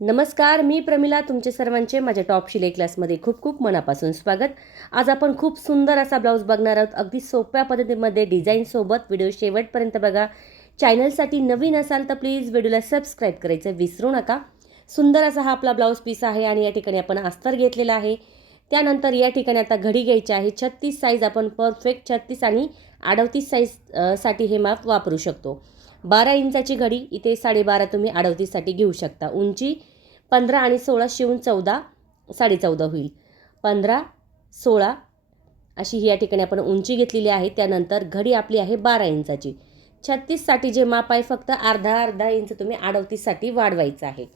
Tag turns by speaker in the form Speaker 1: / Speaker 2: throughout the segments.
Speaker 1: नमस्कार मी प्रमिला तुमचे सर्वांचे माझ्या टॉप शिले क्लासमध्ये खूप खूप मनापासून स्वागत. आज आपण खूप सुंदर असा ब्लाऊज बघणार आहोत. अगदी सोप्या पद्धतीमध्ये डिझाईनसोबत व्हिडिओ शेवटपर्यंत बघा. चॅनलसाठी नवीन असाल तर प्लीज व्हिडिओला सबस्क्राईब करायचं विसरू नका. सुंदर असा हा आपला ब्लाऊज पीस आहे आणि या ठिकाणी आपण अस्तर घेतलेला आहे. त्यानंतर या ठिकाणी आता घडी घ्यायची आहे. छत्तीस साईज आपण परफेक्ट छत्तीस आणि अडतीस साईजसाठी हे माप वापरू शकतो. बारा इंचाची घडी इथे साडेबारा तुम्ही अडवतीसाठी घेऊ शकता. उंची पंधरा आणि सोळा शिवून चौदा साडेचौदा होईल. पंधरा सोळा अशी ही या ठिकाणी आपण उंची घेतलेली आहे. त्यानंतर घडी आपली आहे बारा इंचाची. छत्तीससाठी जे माप आहे फक्त अर्धा अर्धा इंच तुम्ही अडतीससाठी वाढवायचं आहे.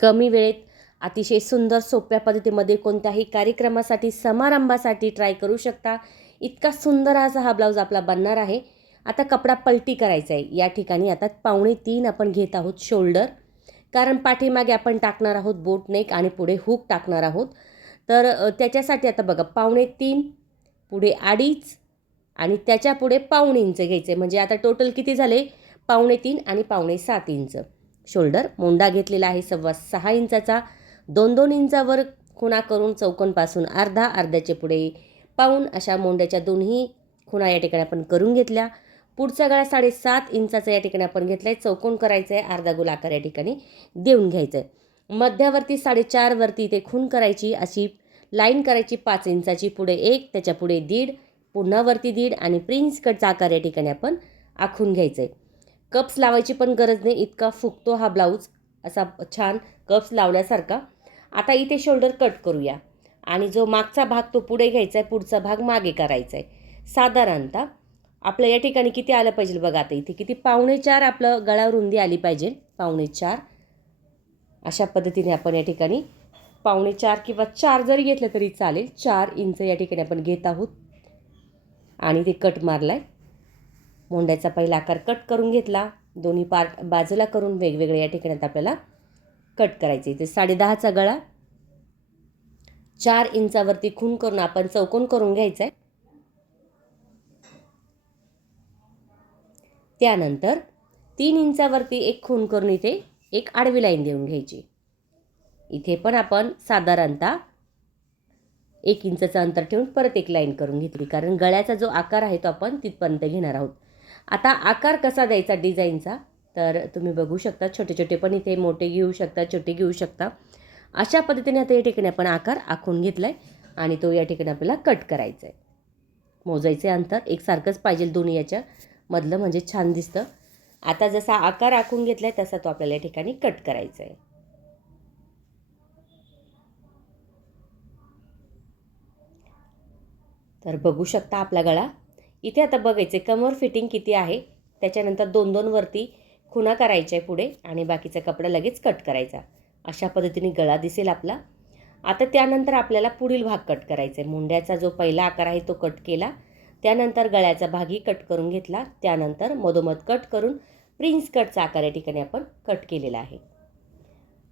Speaker 1: कमी वेळेत अतिशय सुंदर सोप्या पद्धतीमध्ये कोणत्याही कार्यक्रमासाठी समारंभासाठी ट्राय करू शकता. इतका सुंदर असा हा ब्लाऊज आपला बनणार आहे. आता कपडा पलटी करायचा आहे. या ठिकाणी आता पावणे तीन आपण घेत आहोत शोल्डर. कारण पाठीमागे आपण टाकणार आहोत बोट नेक आणि पुढे हुक टाकणार आहोत. तर त्याच्यासाठी आता बघा पावणे तीन पुढे अडीच आणि त्याच्या पुढे पावणे इंच घ्यायचे. म्हणजे आता टोटल किती झाले? पावणे तीन आणि पावणे सात इंच. शोल्डर मोंडा घेतलेला आहे सव्वा सहा इंचाचा. दोन दोन इंचावर खुणा करून चौकोनपासून अर्धा अर्ध्याचे पुढे पाऊन अशा मोंड्याच्या दोन्ही खुणा या ठिकाणी आपण करून घेतल्या. पुढचा गळा साडेसात इंचाचा या ठिकाणी आपण घेतला आहे चौकोन करायचं आहे अर्धा गोल आकार या ठिकाणी देऊन घ्यायचं आहे मध्यावरती साडेचारवरती इथे खून करायची अशी लाईन करायची पाच इंचाची पुढे एक त्याच्या पुढे दीड पुन्हा वरती दीड आणि प्रिन्स कटचा आकार या ठिकाणी आपण आखून घ्यायचं आहे कप्स लावायची पण गरज नाही इतका फुगतो हा ब्लाऊज असा छान कप्स लावल्यासारखा. आता इथे शोल्डर कट करूया. आणि जो मागचा भाग तो पुढे घ्यायचा आहे पुढचा भाग मागे करायचा आहे साधारणतः आपलं या ठिकाणी किती आलं पाहिजे बघा आता इथे. किती? पावणे चार आपलं गळा रुंदी आली पाहिजे. पावणे चार. अशा पद्धतीने आपण या ठिकाणी पावणे चार किंवा चार जरी घेतलं तरी चालेल. चार इंच या ठिकाणी आपण घेत आहोत. आणि ते कट मारला आहे मोंड्याचा पहिला आकार कट करून घेतला. दोन्ही पार्ट बाजूला करून वेगवेगळे या ठिकाणी आपल्याला कट करायचे. इथे साडेदहाचा गळा. चार इंचावरती खून करून आपण चौकोन करून घ्यायचा आहे त्यानंतर तीन इंचावरती एक खून करून इथे एक आडवी लाईन देऊन घ्यायची. इथे पण आपण साधारणतः एक इंचाचं अंतर ठेवून परत एक लाईन करून घेतली कारण गळ्याचा जो आकार आहे तो आपण तिथपर्यंत घेणार आहोत. आता आकार कसा द्यायचा डिझाईनचा? तर तुम्ही बघू शकता छोटे छोटे पण इथे मोठे घेऊ शकता छोटे घेऊ शकता. अशा पद्धतीने आता या ठिकाणी आपण आकार आखून घेतला आहे आणि तो या ठिकाणी आपल्याला कट करायचा आहे मोजायचे अंतर एकसारखंच पाहिजे दोन्ही याच्या. मधलं म्हणजे छान दिसतं. आता जसा आकार आखून घेतला आहे तसा तो आपल्याला या ठिकाणी कट करायचा आहे तर बघू शकता आपला गळा. इथे आता बघायचे कमर फिटिंग किती आहे? त्याच्यानंतर दोन दोन वरती खुणा करायच्या आहे पुढे आणि बाकीचा कपडा लगेच कट करायचा. अशा पद्धतीने गळा दिसेल आपला. आता त्यानंतर आपल्याला पुढील भाग कट करायचा आहे मुंड्याचा जो पहिला आकार आहे तो कट केला. त्यानंतर गळ्याचा भागही कट करून घेतला. त्यानंतर मधोमध कट करून प्रिन्स कटचा आकार या ठिकाणी आपण कट केलेला आहे.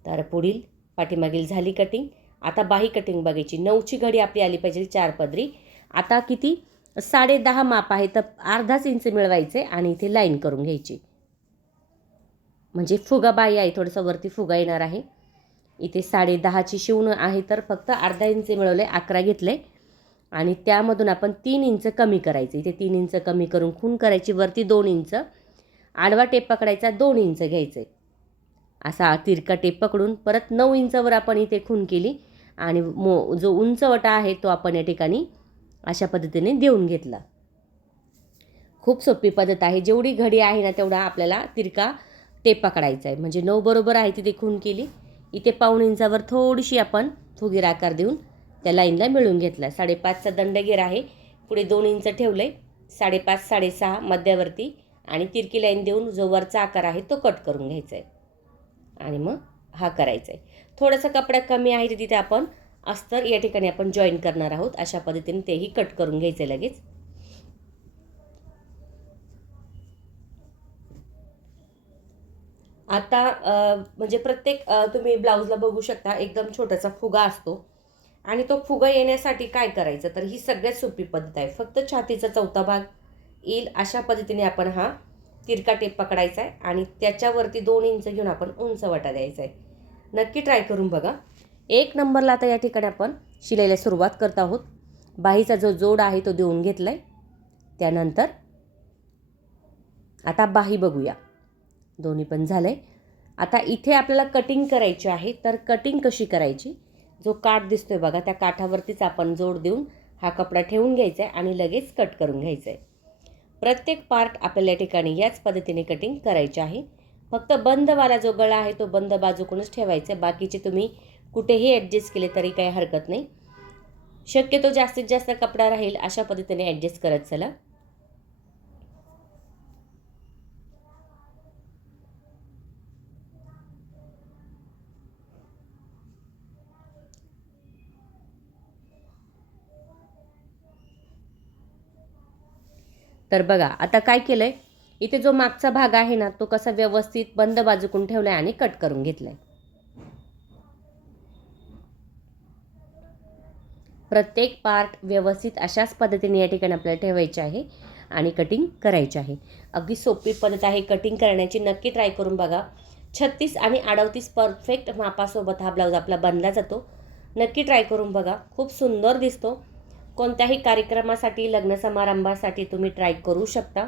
Speaker 1: तर पुढील पाठीमागील झाली कटिंग आता बाही कटिंग बघायची. नऊची घडी आपली आली पाहिजे चार पदरी. आता किती? साडे दहा माप आहे तर अर्धाच इंच मिळवायचे आणि इथे लाईन करून घ्यायची. म्हणजे फुगा बाई आहे थोडंसं वरती फुगा येणार आहे. इथे साडे दहाची शिवणं आहे तर फक्त अर्धा इंच मिळवले अकरा घेतले. आणि त्यामधून आपण तीन इंच कमी करायचे. इथे तीन इंच कमी करून खून करायची वरती दोन इंच. आडवा टेप पकडायचा दोन इंच घ्यायचे. असा तिरका टेप पकडून परत नऊ इंचावर आपण इथे खून केली आणि मो जो उंचवटा आहे तो आपण या ठिकाणी अशा पद्धतीने देऊन घेतला. खूप सोपी पद्धत आहे. जेवढी घडी आहे ना तेवढा आपल्याला तिरका टेप पकडायचा आहे. म्हणजे नऊ बरोबर आहे तिथे खून केली. इथे पाऊण इंचावर थोडीशी आपण फुगीर आकार देऊन त्या लाईनला मिळून घेतला. साडेपाचचा दंडगेर आहे. पुढे दोन इंच ठेवलं आहे साडेपाच साडेसहा मध्यावरती आणि तिरकी लाईन देऊन जो वरचा आकार आहे तो कट करून घ्यायचा आहे आणि मग हा करायचा आहे थोडासा कपडा कमी आहे तर तिथे आपण. अस्तर या ठिकाणी आपण जॉईन करणार आहोत. अशा पद्धतीने तेही कट करून घ्यायचे लगेच. आता म्हणजे प्रत्येक तुम्ही ब्लाऊजला बघू शकता. एकदम छोटासा फुगा असतो. आणि तो फुगा येण्यासाठी काय करायचं? तर ही सगळ्यात सोपी पद्धत आहे. फक्त छातीचा चौथा भाग येईल अशा पद्धतीने आपण हा तिरका टेप पकडायचा आहे आणि त्याच्यावरती दोन इंच घेऊन आपण उंच वाटा द्यायचा आहे. नक्की ट्राय करून बघा. एक नंबरला आता या ठिकाणी आपण शिलाईला सुरुवात करत आहोत. बाहीचा जो जोड आहे तो देऊन घेतला आहे त्यानंतर आता बाही बघूया. दोन्ही पण झालं आहे आता इथे आपल्याला कटिंग करायची आहे. तर कटिंग कशी करायची? जो काठ दिसतोय बघा त्या काठावरतीच आपण जोड देऊन हा कपडा ठेवून घ्यायचा आहे आणि लगेच कट करून घ्यायचं आहे प्रत्येक पार्ट आपल्याला ठिकाणी याच पद्धतीने कटिंग करायचे आहे. फक्त बंदवाला जो गळा आहे तो बंद बाजूकडूनच ठेवायचा आहे बाकीचे तुम्ही कुठेही ॲडजस्ट केले तरी काही हरकत नाही. शक्यतो जास्तीत जास्त कपडा राहील अशा पद्धतीने ॲडजस्ट करत चला. तर बघा आता काय केलं आहे इथे जो मागचा भाग आहे ना तो कसा व्यवस्थित बंद बाजूकून ठेवला आहे आणि कट करून घेतला आहे प्रत्येक पार्ट व्यवस्थित अशाच पद्धतीने या ठिकाणी आपल्याला ठेवायचे आहे आणि कटिंग करायचे आहे. अगदी सोपी पद्धत आहे कटिंग करण्याची. नक्की ट्राय करून बघा. छत्तीस आणि अडतीस परफेक्ट मापासोबत हा ब्लाऊज आपला बनला जातो. नक्की ट्राय करून बघा. खूप सुंदर दिसतो. कोणत्याही कार्यक्रमासाठी लग्न समारंभासाठी तुम्ही ट्राय करू शकता.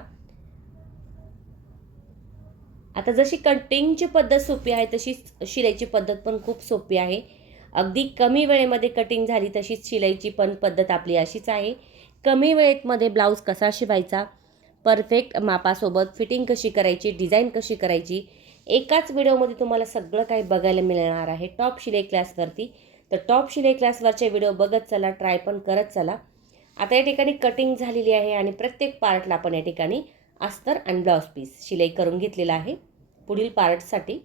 Speaker 1: आता जशी कटिंगची पद्धत सोपी आहे तशीच शिलाईची पद्धत पण खूप सोपी आहे. अगदी कमी वेळेमध्ये कटिंग झाली तशीच शिलाईची पण पद्धत आपली अशीच आहे. कमी वेळेतमध्ये ब्लाऊज कसा शिवायचा? परफेक्ट मापासोबत फिटिंग कशी करायची? डिझाईन कशी करायची? एकाच व्हिडिओमध्ये तुम्हाला सगळं काही बघायला मिळणार आहे. टॉप शिलाई क्लासवरती तर टॉप शिलाई क्लासवरचे व्हिडिओ बघत चला ट्राय पण करत चला. आता या ठिकाणी कटिंग झालेली आहे आणि प्रत्येक पार्टला आपण या ठिकाणी अस्तर आणि ब्लाऊज पीस शिलाई करून घेतलेला आहे. पुढील पार्टसाठी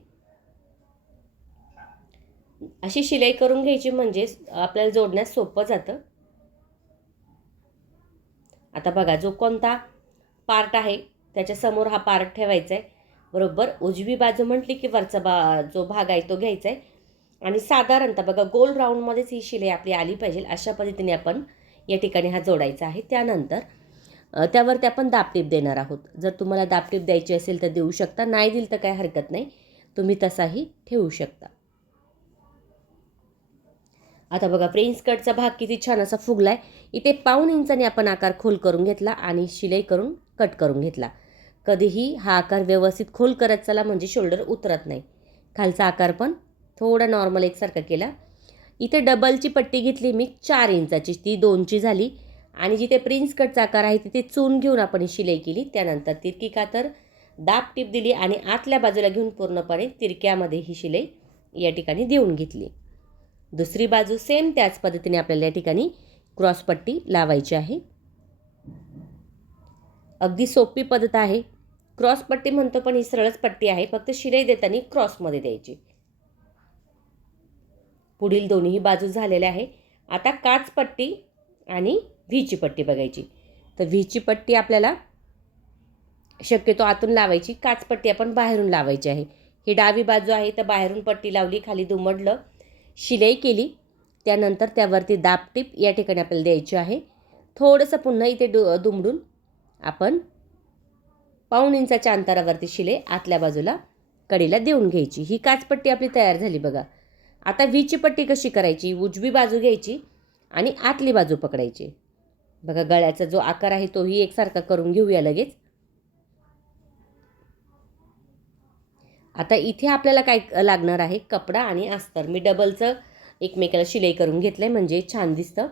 Speaker 1: अशी शिलाई करून घ्यायची म्हणजे आपल्याला जोडण्यास सोपं जातं. आता बघा जो कोणता पार्ट आहे त्याच्यासमोर हा पार्ट ठेवायचा आहे बरोबर उजवी बाजू म्हटली की वरचा बा जो भाग आहे तो घ्यायचा आहे आणि साधारणतः बघा गोल राऊंडमध्येच ही शिलाई आपली आली पाहिजे. अशा पद्धतीने आपण या ठिकाणी हा जोडायचा आहे. त्यानंतर त्यावरती आपण दापटीप देणार आहोत. जर तुम्हाला दापटीप द्यायची असेल तर देऊ शकता. नाही दिल तर काय हरकत नाही. तुम्ही तसाही ठेवू शकता. आता बघा प्रिन्स कटचा भाग किती छान असा फुगला आहे इथे पाऊन इंचाने आपण आकार खोल करून घेतला आणि शिलाई करून कट करून घेतला. कधीही हा आकार व्यवस्थित खोल करत चला म्हणजे शोल्डर उतरत नाही. खालचा आकार पण थोडा नॉर्मल एकसारखा केला. इथे डबलची पट्टी घेतली मी चार इंचाची. ती दोनची झाली. आणि जिथे प्रिन्स कटचा आकार आहे तिथे चून घेऊन आपण शिलाई केली. त्यानंतर तिरकी कातर दाब टीप दिली आणि आतल्या बाजूला घेऊन पूर्णपणे तिरक्यामध्ये ही शिलाई या ठिकाणी देऊन घेतली. दुसरी बाजू सेम त्याच पद्धतीने आपल्याला या ठिकाणी क्रॉसपट्टी लावायची आहे. अगदी सोपी पद्धत आहे. क्रॉसपट्टी म्हणतो पण ही सरळच पट्टी आहे. फक्त शिलाई देताना क्रॉसमध्ये द्यायची. पुढील दोन्ही बाजू झालेल्या आहे. आता काच पट्टी आणि व्हीची पट्टी बघायची. तर व्हीची पट्टी आपल्याला शक्यतो आतून लावायची. काचपट्टी आपण बाहेरून लावायची आहे. ही डावी बाजू आहे तर बाहेरून पट्टी लावली खाली दुमडलं शिलाई केली. त्यानंतर त्यावरती दापटीप या ठिकाणी आपल्याला द्यायची आहे. थोडंसं पुन्हा इथे डु दुमडून आपण पाऊण इंचाच्या अंतरावरती शिलाई आतल्या बाजूला कडीला देऊन घ्यायची. ही काचपट्टी आपली तयार झाली बघा. आता व्हीची पट्टी कशी करायची? उजवी बाजू घ्यायची आणि आतली बाजू पकडायची. बघा गळ्याचा जो आकार आहे तोही एकसारखा करून घेऊया लगेच. आता इथे आपल्याला काय लागणार आहे? कपडा आणि अस्तर. मी डबलचं एकमेकाला शिलाई करून घेतलं आहे म्हणजे छान दिसतं.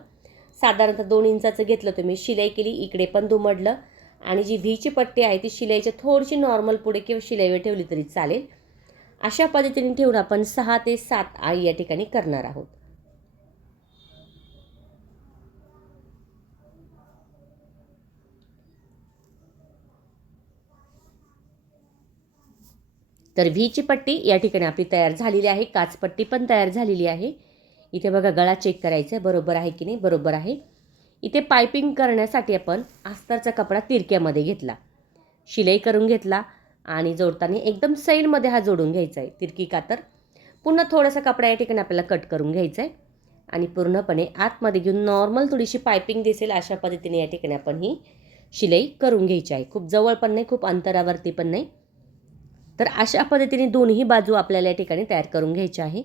Speaker 1: साधारणतः दोन इंचाचं घेतलं तुम्ही. शिलाई केली इकडे पण दुमडलं. आणि जी व्हीची पट्टी आहे ती शिलाईच्या थोडीशी नॉर्मल पुढे किंवा शिलाईवर ठेवली तरी चालेल. अशा पद्धतीने ठेवून आपण सहा ते सात आई या ठिकाणी करणार आहोत. तर व्हीची पट्टी या ठिकाणी आपली तयार झालेली आहे काचपट्टी पण तयार झालेली आहे. इथे बघा गळा चेक करायचा आहे बरोबर आहे की नाही? बरोबर आहे. इथे पायपिंग करण्यासाठी आपण अस्तरचा कपडा तिरक्यामध्ये घेतला. शिलाई करून घेतला. आणि जोडताना एकदम सैलमध्ये हा जोडून घ्यायचा आहे. तिरकी कातर. पुन्हा थोडासा कपडा या ठिकाणी आपल्याला कट करून घ्यायचा आहे. आणि पूर्णपणे आतमध्ये घेऊन नॉर्मल थोडीशी पायपिंग दिसेल अशा पद्धतीने या ठिकाणी आपण ही शिलाई करून घ्यायची आहे. खूप जवळ पण नाही खूप अंतरावरती पण नाही. तर अशा पद्धतीने दोन्ही बाजू आपल्याला या ठिकाणी तयार करून घ्यायची आहे.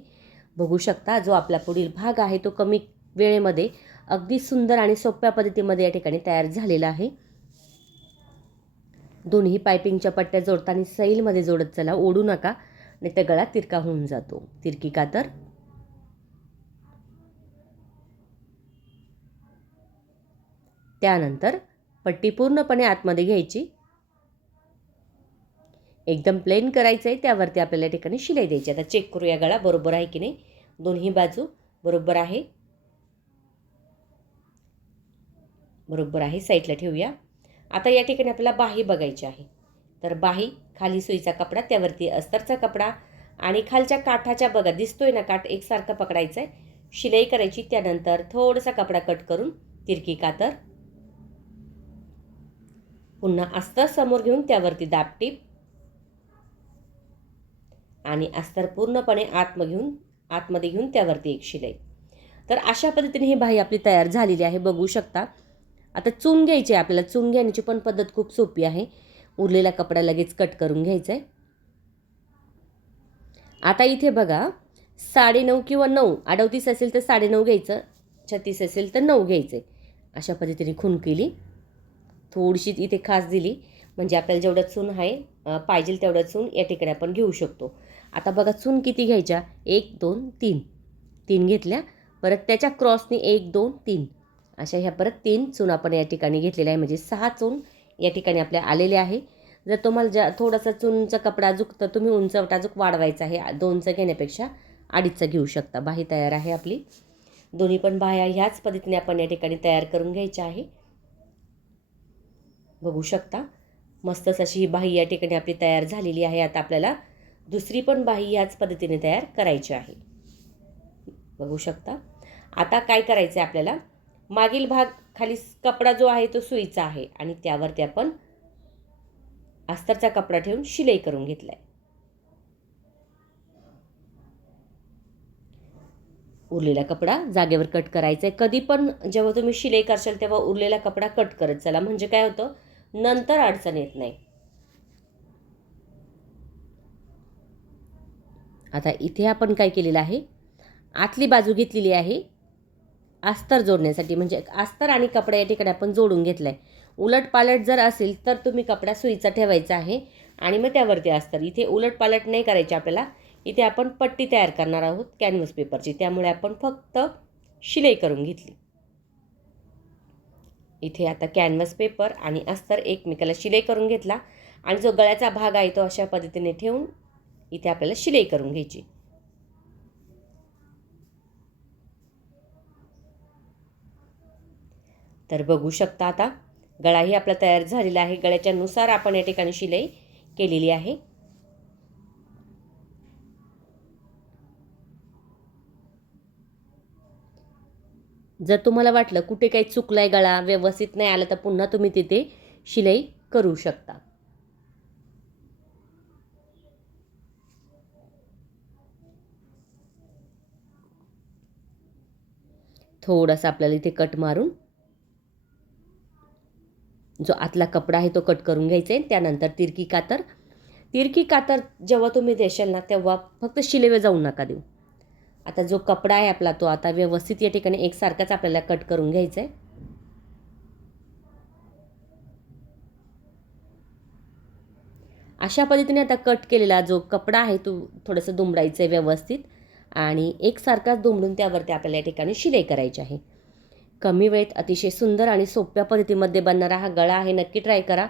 Speaker 1: बघू शकता जो आपला पुढील भाग आहे तो कमी वेळेमध्ये अगदी सुंदर आणि सोप्या पद्धतीमध्ये या ठिकाणी तयार झालेला आहे. दोन्ही पायपिंगच्या पट्ट्या जोडताना सैलमध्ये जोडत चला ओढू नका नाही तर गळा तिरका होऊन जातो. तिरकी कातर त्यानंतर पट्टी पूर्णपणे आतमध्ये घ्यायची. एकदम प्लेन करायचं आहे त्यावरती आपल्याला ठिकाणी शिलाई द्यायची. आता चेक करूया गळा बरोबर आहे की नाही? दोन्ही बाजू बरोबर आहे. बरोबर आहे साईडला ठेवूया. आता या ठिकाणी आपल्याला बाही बघायची आहे. तर बाही खाली सुईचा कपडा त्यावरती अस्तरचा कपडा आणि खालच्या काठाच्या बघा दिसतोय ना काठ एकसारखा पकडायचा आहे शिलाई करायची त्यानंतर थोडासा कपडा कट करून तिरकी कातर. पुन्हा अस्तर समोर घेऊन त्यावरती दाबटीप आणि अस्तर पूर्णपणे आतम घेऊन आतमध्ये घेऊन त्यावरती एक शिलाई. तर अशा पद्धतीने ही बाही आपली तयार झालेली आहे बघू शकता. आता चून घ्यायची आहे आपल्याला. चून घेण्याची पण पद्धत खूप सोपी आहे. उरलेला कपडा लगेच कट करून घ्यायचा आहे आता इथे बघा साडेनऊ किंवा नऊ. अडवतीस असेल तर साडेनऊ घ्यायचं. छत्तीस असेल तर नऊ घ्यायचं आहे अशा पद्धतीने खून केली. थोडीशी इथे खास दिली. म्हणजे आपल्याला जेवढं चून आहे पाहिजे तेवढं चून या ठिकाणी आपण घेऊ शकतो. आता बघा चून किती घ्यायच्या? एक दोन तीन. तीन घेतल्या. परत त्याच्या क्रॉसने एक दोन तीन. अशा ह्या परत तीन चून आपण या ठिकाणी घेतलेल्या आहे. म्हणजे सहा चून या ठिकाणी आपल्या आलेले आहे. जर तुम्हाला ज्या थोडासा चूनचा कपडा अजूक तर तुम्ही उंचवटा अजूक वाढवायचा आहे. दोनचं घेण्यापेक्षा अडीचचं घेऊ शकता. बाही तयार आहे आपली. दोन्ही पण बाह्या ह्याच पद्धतीने आपण या ठिकाणी तयार करून घ्यायच्या आहे. बघू शकता. मस्तच अशी ही बाही या ठिकाणी आपली तयार झालेली आहे. आता आपल्याला दुसरी पण बाही ह्याच पद्धतीने तयार करायची आहे. बघू शकता. आता काय करायचं आहे आपल्याला? मागील भाग खाली कपडा जो आहे तो सुईचा आहे आणि त्यावरती आपण अस्तरचा कपडा ठेवून शिलाई करून घेतलाय. उरलेला कपडा जागेवर कट करायचा आहे कधी पण जेव्हा तुम्ही शिलाई करशाल तेव्हा उरलेला कपडा कट करत चला. म्हणजे काय होतं? नंतर अडचण येत नाही. आता इथे आपण काय केलेलं आहे? आतली बाजू घेतलेली आहे. अस्तर जोडण्यासाठी. म्हणजे अस्तर आणि कपडा या ठिकाणी आपण जोडून घेतला आहे उलट पालट जर असेल तर तुम्ही कपडा सुईचा ठेवायचा आहे आणि मग त्यावरती अस्तर. इथे उलट पालट नाही करायची आपल्याला. इथे आपण पट्टी तयार करणार आहोत कॅनव्हस पेपरची त्यामुळे आपण फक्त शिलाई करून घेतली. इथे आता कॅनव्हस पेपर आणि अस्तर एकमेकाला शिलाई करून घेतला. आणि जो गळ्याचा भाग आहे तो अशा पद्धतीने ठेवून इथे आपल्याला शिलाई करून घ्यायची. तर बघू शकता आता. गळाही आपला तयार झालेला आहे. गळ्याच्यानुसार आपण या ठिकाणी शिलाई केलेली आहे. जर तुम्हाला वाटलं कुठे काही चुकलाय गळा व्यवस्थित नाही आलं तर पुन्हा तुम्ही तिथे शिलाई करू शकता. थोडासा आपल्याला इथे कट मारून जो आतला कपडा आहे तो कट करून घ्यायचा आहे त्यानंतर तिरकी कातर. तिरकी कातर जेव्हा तुम्ही देशाल ना तेव्हा फक्त शिलेवे जाऊ नका देऊ. आता जो कपडा आहे आपला तो आता व्यवस्थित या ठिकाणी एकसारखाच आपल्याला कट करून घ्यायचा आहे अशा पद्धतीने आता कट केलेला जो कपडा आहे तो थोडंसं दुमडायचं आहे व्यवस्थित आणि एकसारखाच दुमडून त्यावरती आपल्याला या ठिकाणी शिलाई करायची आहे. कमी वेळेत अतिशय सुंदर आणि सोप्या पद्धतीमध्ये बनणारा हा गळा आहे नक्की ट्राय करा.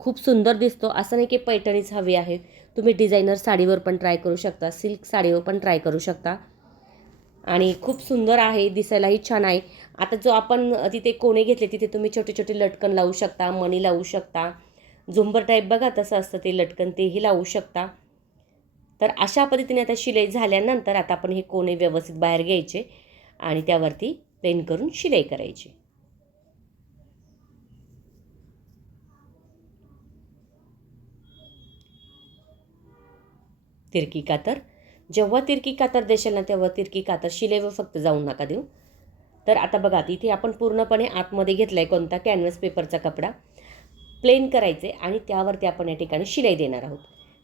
Speaker 1: खूप सुंदर दिसतो असं नाही की पैठणीच हवी आहे. तुम्ही डिझायनर साडीवर पण ट्राय करू शकता सिल्क साडीवर पण ट्राय करू शकता. आणि खूप सुंदर आहे दिसायलाही छान आहे. आता जो आपण तिथे कोणे घेतले तिथे तुम्ही छोटे छोटे लटकन लावू शकता मणी लावू शकता. झुंबर टाईप बघा तसं असतं ते लटकन तेही लावू शकता. तर अशा पद्धतीने आता शिलाई झाल्यानंतर आता आपण हे कोणे व्यवस्थित बाहेर घ्यायचे आणि त्यावरती प्लेन करून शिलाई करायची. तिरकी कातर. जेव्हा तिरकी कातर देशाल ना तेव्हा तिरकी कातर शिलाईवर फक्त जाऊन नका देऊ. तर आता बघा इथे आपण पूर्णपणे आतमध्ये घेतला आहे कोणता? कॅनव्हस पेपरचा कपडा. प्लेन करायचे आणि त्यावरती आपण या ठिकाणी शिलाई देणार आहोत.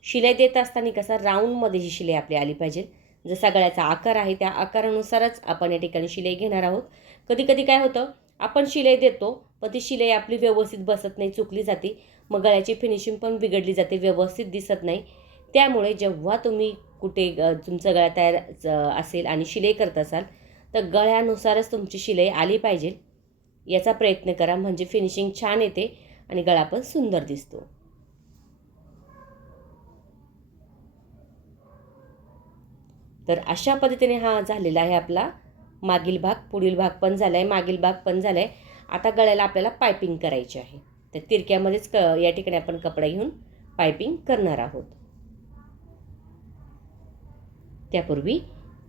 Speaker 1: शिलाई देत असताना कसा? राऊंडमध्ये ही शिलाई आपली आली पाहिजे. जसा गळ्याचा आकार आहे त्या आकारानुसारच आपण या ठिकाणी शिलाई घेणार आहोत. कधी कधी काय होतं आपण शिलाई देतो पण ती शिलाई आपली व्यवस्थित बसत नाही चुकली जाते. मग गळ्याची फिनिशिंग पण बिघडली जाते व्यवस्थित दिसत नाही. त्यामुळे जेव्हा तुम्ही कुठे अ, तुमचं गळा तयार असेल आणि शिलाई करत असाल तर गळ्यानुसारच तुमची शिलाई आली पाहिजे. याचा प्रयत्न करा म्हणजे फिनिशिंग छान येते आणि गळा पण सुंदर दिसतो. तर अशा पद्धतीने हा झालेला आहे आपला मागील भाग पुढील भाग पण झाला आहे मागील भाग पण झाला आहे आता गळ्याला आपल्याला पायपिंग करायची आहे. तर तिरक्यामध्येच क या ठिकाणी आपण कपडा घेऊन पायपिंग करणार आहोत. त्यापूर्वी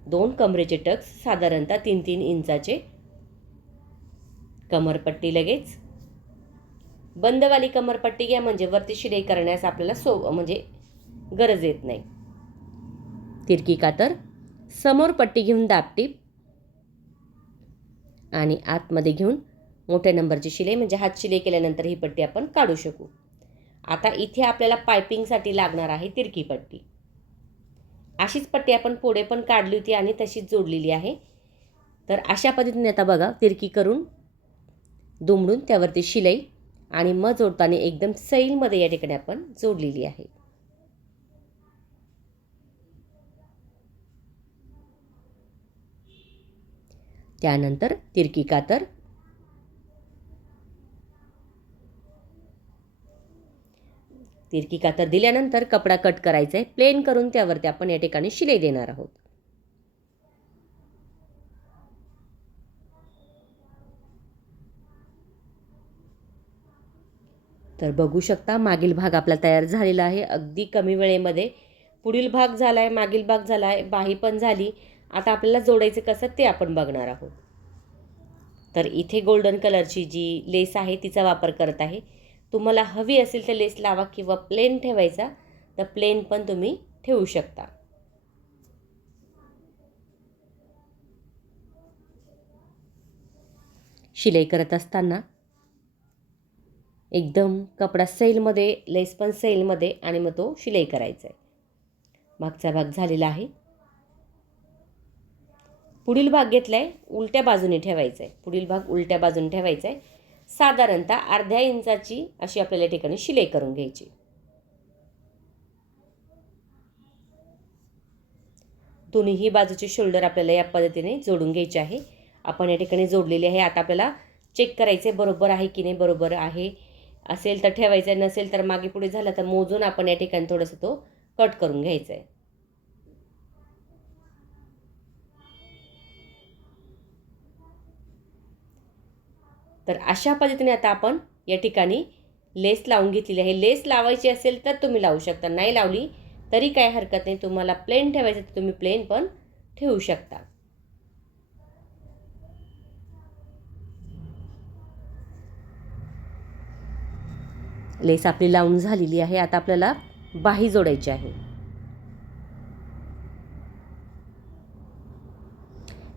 Speaker 1: दोन कमरेचे टक्स साधारणतः तीन तीन इंचाचे. कमरपट्टी लगेच. बंदवाली कमरपट्टी घ्या म्हणजे वरती शिलाई करण्यास आपल्याला सो म्हणजे गरज येत नाही. तिरकी कातर समोर पट्टी घेऊन दाबटीप आणि आतमध्ये घेऊन मोठ्या नंबरची शिलाई म्हणजे हात शिलाई केल्यानंतर ही पट्टी आपण काढू शकू. आता इथे आपल्याला पायपिंगसाठी लागणार आहे तिरकी पट्टी. अशीच पट्टी आपण पुढे पण काढली होती आणि तशीच जोडलेली आहे. तर अशा पद्धतीने आता बघा तिरकी करून दुमडून त्यावरती शिलाई आणि मग जोडताना एकदम सैलमध्ये या ठिकाणी आपण जोडलेली आहे. त्यानंतर तिरकी कातर. तिरकी कातर दिल्यानंतर कपडा कट करायचा आहे प्लेन करून त्यावरती आपण या ठिकाणी शिलाई देणार आहोत. तर बघू शकता मागील भाग आपला तयार झालेला आहे. अगदी कमी वेळेमध्ये. पुढील भाग झाला आहे मागील भाग झाला आहे बाही पण झाली. आता आपल्याला जोडायचं कसं ते आपण बघणार आहोत. तर इथे गोल्डन कलरची जी लेस आहे तिचा वापर करत आहे. तुम्हाला हवी असेल तर लेस लावा किंवा प्लेन ठेवायचा तर प्लेन पण तुम्ही ठेवू शकता. शिलाई करत असताना एकदम कपडा सैलमध्ये लेस पण सैलमध्ये आणि मग तो शिलाई करायचा आहे मागचा भाग झालेला आहे. पुढील भाग घेतला आहे उलट्या बाजूने ठेवायचा आहे पुढील भाग उलट्या बाजूने ठेवायचा आहे साधारणतः अर्ध्या इंचाची अशी आपल्याला या ठिकाणी शिलाई करून घ्यायची. दोन्हीही बाजूचे शोल्डर आपल्याला या पद्धतीने जोडून घ्यायचे आहे. आपण या ठिकाणी जोडलेले आहे. आता आपल्याला चेक करायचे बरोबर आहे की नाही बरोबर आहे. असेल तर ठेवायचं आहे नसेल तर मागे पुढे झालं तर मोजून आपण या ठिकाणी थोडंसं तो कट करून घ्यायचा आहे तर अशा पद्धतीने आता आपण या ठिकाणी लेस लावून घेतलेली आहे. लेस लावायची असेल तर तुम्ही लावू शकता. नाही लावली तरी काय हरकत नाही. तुम्हाला प्लेन ठेवायचं तर तुम्ही प्लेन पण ठेवू शकता. लेस आपली लावून झालेली आहे. आता आपल्याला बाही जोडायची आहे.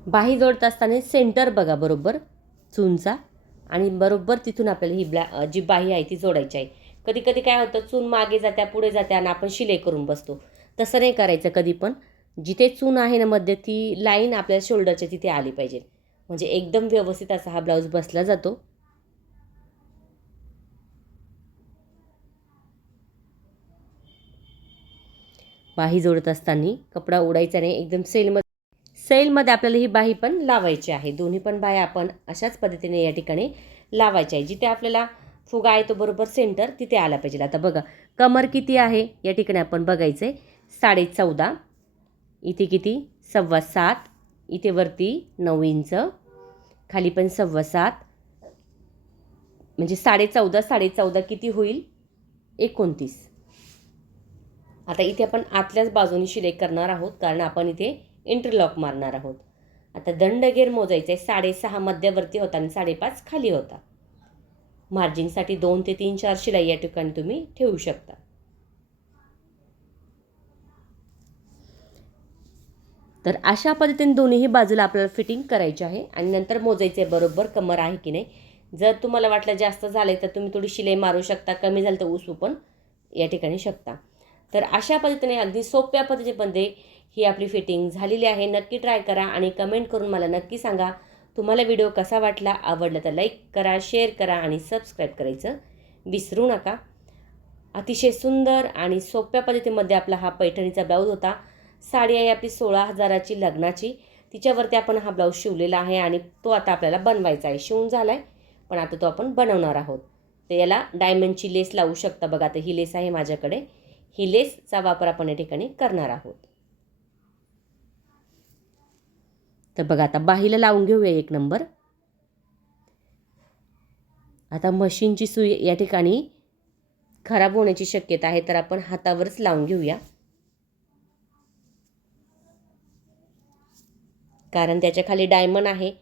Speaker 1: बाही जोडत असताना सेंटर बघा बरोबर. चूनचा आणि बरोबर तिथून आपल्याला ही ब्लॅ जी बाही आहे ती जोडायची आहे. कधी कधी काय होतं चून मागे जात्या पुढे जात्या आणि आपण शिलाई करून बसतो. तसं नाही करायचं कधी पण. जिथे चून आहे ना मध्ये ती लाईन आपल्या शोल्डरच्या तिथे आली पाहिजे. म्हणजे एकदम व्यवस्थित असा हा ब्लाऊज बसला जातो. बाही जोडत असताना कपडा उडायचा नाही. एकदम सेलमध्ये सेलमध्ये आपल्याला ही बाही पण लावायची आहे. दोन्ही पण बाह्या आपण अशाच पद्धतीने या ठिकाणी लावायच्या आहे जिथे आपल्याला फुगा आहे तो बरोबर सेंटर तिथे आला पाहिजे. आता बघा कमर किती आहे? या ठिकाणी आपण बघायचं. आहे साडे चौदा. इथे किती? सव्वा सात. इथे वरती नऊ इंच. खाली पण सव्वा सात. म्हणजे साडे चौदा साडे चौदा किती होईल? एकोणतीस. आता इथे आपण आतल्याच बाजूनी शिलाई करणार आहोत. कारण आपण इथे इंटरलॉक मारणार आहोत. आता दंडगेर मोजायचं आहे साडेसहा मध्यवर्ती होता आणि साडेपाच खाली होता. मार्जिनसाठी दोन ते तीन चार शिलाई या ठिकाणी तुम्ही ठेवू शकता. तर अशा पद्धतीने दोन्हीही बाजूला आपल्याला फिटिंग करायची आहे आणि नंतर मोजायचे बरोबर कमर आहे की नाही. जर तुम्हाला वाटलं जास्त झालं तर तुम्ही थोडी शिलाई मारू शकता कमी झालं तर उसू पण या ठिकाणी शकता. तर अशा पद्धतीने अगदी सोप्या पद्धतीमध्ये ही आपली फिटिंग झालेली आहे. नक्की ट्राय करा आणि कमेंट करून मला नक्की सांगा तुम्हाला व्हिडिओ कसा वाटला. आवडला तर लाईक करा शेअर करा आणि सबस्क्राईब करायचं विसरू नका. अतिशय सुंदर आणि सोप्या पद्धतीमध्ये आपला हा पैठणीचा ब्लाऊज होता. साडी आहे आपली सोळा हजाराची लग्नाची. तिच्यावरती आपण हा ब्लाऊज शिवलेला आहे आणि तो आता आपल्याला बनवायचा आहे. शिवून झाला आहे पण आता तो आपण बनवणार आहोत. तर याला डायमंडची लेस लावू शकता बघा. तर ही लेस आहे माझ्याकडे. ही लेसचा वापर आपण या ठिकाणी करणार आहोत. तर बघा आता बाहीला लावून घेऊया एक नंबर. आता मशीनची सुई या ठिकाणी खराब होण्याची शक्यता आहे तर आपण हातावरच लावून घेऊया. कारण त्याच्याखाली डायमंड आहे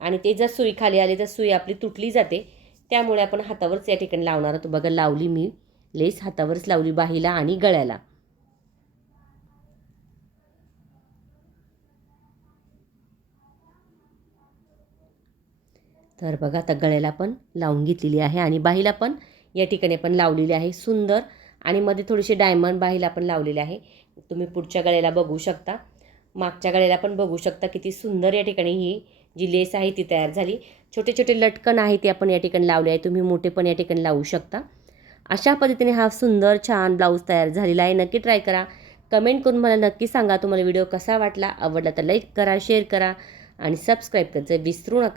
Speaker 1: आणि ते जर सुई खाली आली तर सुई आपली तुटली जाते. त्यामुळे आपण हातावरच या ठिकाणी लावणार आहोत. बघा लावली मी. लेस हातावरच लावली बाहीला आणि गळ्याला. तर बघा आता गळ्याला पण लावून घेतलेली आहे आणि बाहीला पण या ठिकाणी पण लावलेली आहे. सुंदर आणि मध्ये थोडीशी डायमंड बाहीला पण लावलेली आहे. तुम्ही पुढच्या गळ्याला बघू शकता. मागच्या गळ्याला पण बघू शकता किती सुंदर या ठिकाणी ही जी लेस आहे ती तयार झाली. छोटे छोटे लटकन आहे ते आपण या ठिकाणी लावले आहे. तुम्ही मोठे पण या ठिकाणी लावू शकता. अशा पद्धतीने हा सुंदर छान ब्लाऊज तयार झालेला आहे. नक्की ट्राय करा. कमेंट करून मला नक्की सांगा तुम्हाला व्हिडिओ कसा वाटला. आवडला तर लाईक करा शेअर करा आणि सबस्क्राईब करायचं विसरू नका.